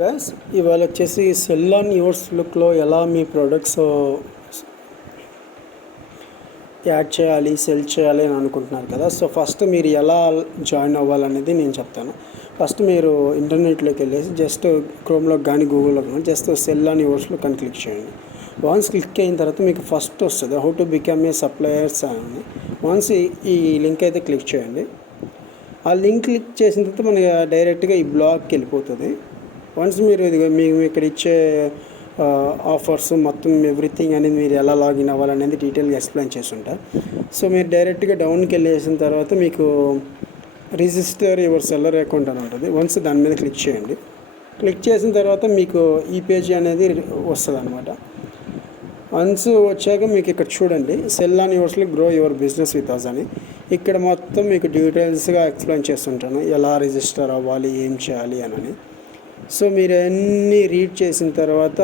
Guys ఇవాళ వచ్చేసి cell on yours లుక్లో ఎలా మీ ప్రొడక్ట్స్ యాడ్ చేయాలి, సెల్ చేయాలి అని అనుకుంటున్నారు కదా. సో ఫస్ట్ మీరు ఎలా జాయిన్ అవ్వాలనేది నేను చెప్తాను. ఫస్ట్ మీరు ఇంటర్నెట్లోకి వెళ్ళేసి జస్ట్ క్రోమ్లో కానీ గూగుల్లో కానీ జస్ట్ సెల్ ఆన్ యువర్స్లో కానీ క్లిక్ చేయండి. వన్స్ క్లిక్ అయిన తర్వాత మీకు ఫస్ట్ వస్తుంది how to become a suppliers అని. వన్స్ ఈ లింక్ అయితే క్లిక్ చేయండి. ఆ లింక్ క్లిక్ చేసిన తర్వాత మనకి డైరెక్ట్గా ఈ బ్లాగ్కి వెళ్ళిపోతుంది. వన్స్ మీరు మీకు ఇక్కడ ఇచ్చే ఆఫర్స్ మొత్తం ఎవ్రీథింగ్ అనేది మీరు ఎలా లాగిన్ అవ్వాలనేది డీటెయిల్గా ఎక్స్ప్లెయిన్ చేస్తుంటా. సో మీరు డైరెక్ట్గా డౌన్కి వెళ్ళేసిన తర్వాత మీకు రిజిస్టర్ యువర్ సెల్లర్ అకౌంట్ అని ఉంటుంది. వన్స్ దాని మీద క్లిక్ చేయండి. క్లిక్ చేసిన తర్వాత మీకు ఈ పేజీ అనేది వస్తుంది అనమాట. వన్స్ వచ్చాక మీకు ఇక్కడ చూడండి సెల్ ఆన్ యువర్స్లో grow your business with us అని. ఇక్కడ మొత్తం మీకు డీటెయిల్స్గా ఎక్స్ప్లెయిన్ చేస్తుంటాను ఎలా రిజిస్టర్ అవ్వాలి, ఏం చేయాలి అని. సో మీరు అన్నీ రీడ్ చేసిన తర్వాత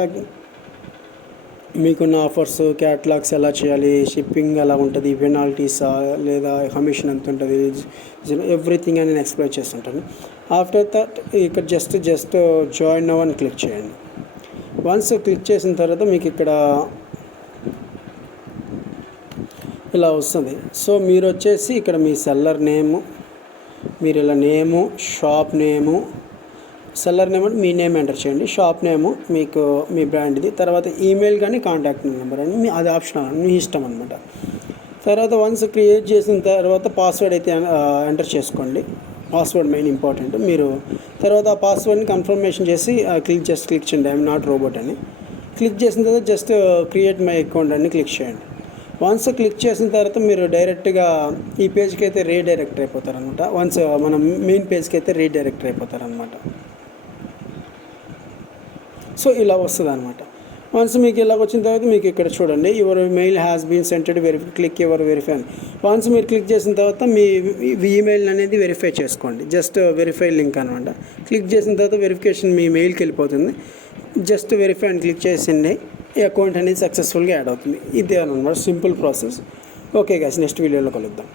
మీకున్న ఆఫర్స్, క్యాటలాగ్స్ ఎలా చేయాలి, షిప్పింగ్ ఎలా ఉంటుంది, పెనాల్టీసా లేదా కమిషన్ ఎంత ఉంటుంది, ఎవ్రీథింగ్ అని నేను ఎక్స్ప్లెయిన్ చేస్తుంటాను. ఆఫ్టర్ దట్ ఇక్కడ జస్ట్ జాయిన్ నౌ అని క్లిక్ చేయండి. వన్స్ క్లిక్ చేసిన తర్వాత మీకు ఇక్కడ ఇలా వస్తుంది. సో మీరు వచ్చేసి ఇక్కడ మీ సెల్లర్ నేము, మీరు ఇలా నేము, షాప్ నేము, సెల్లర్ నేమ్ అంటే మీ నేమ్ ఎంటర్ చేయండి, షాప్ నేము మీకు మీ బ్రాండ్ది, తర్వాత ఈమెయిల్ కానీ కాంటాక్ట్ నెంబర్ అని అది ఆప్షనల్, మీ ఇష్టం అనమాట. తర్వాత వన్స్ క్రియేట్ చేసిన తర్వాత పాస్వర్డ్ అయితే ఎంటర్ చేసుకోండి. Password main important. మీరు తర్వాత ఆ పాస్వర్డ్ని కన్ఫర్మేషన్ చేసి క్లిక్ చేయండి ఐఎమ్ నాట్ రోబోట్ అని. క్లిక్ చేసిన తర్వాత జస్ట్ క్రియేట్ మై అకౌంట్ అని క్లిక్ చేయండి. వన్స్ క్లిక్ చేసిన తర్వాత మీరు డైరెక్ట్గా ఈ పేజ్కి అయితే రీడైరెక్ట్ అయిపోతారనమాట. వన్స్ మనం మెయిన్ పేజ్కి అయితే రీడైరెక్ట్ అయిపోతారనమాట. సో ఇలా వస్తుంది అనమాట. వన్స్ మీకు ఇలా వచ్చిన తర్వాత మీకు ఇక్కడ చూడండి your mail has been sented click your verify అని. వన్స్ మీరు క్లిక్ చేసిన తర్వాత మీ ఈమెయిల్ అనేది వెరిఫై చేసుకోండి. జస్ట్ వెరిఫై లింక్ అనమాట. క్లిక్ చేసిన తర్వాత వెరిఫికేషన్ మీ మెయిల్కి వెళ్ళిపోతుంది. జస్ట్ వెరిఫై అని క్లిక్ చేసింది, ఈ అకౌంట్ అనేది సక్సెస్ఫుల్గా యాడ్ అవుతుంది. ఇదే అనమాట simple process. Okay guys, next వీడియోలో కలుద్దాం.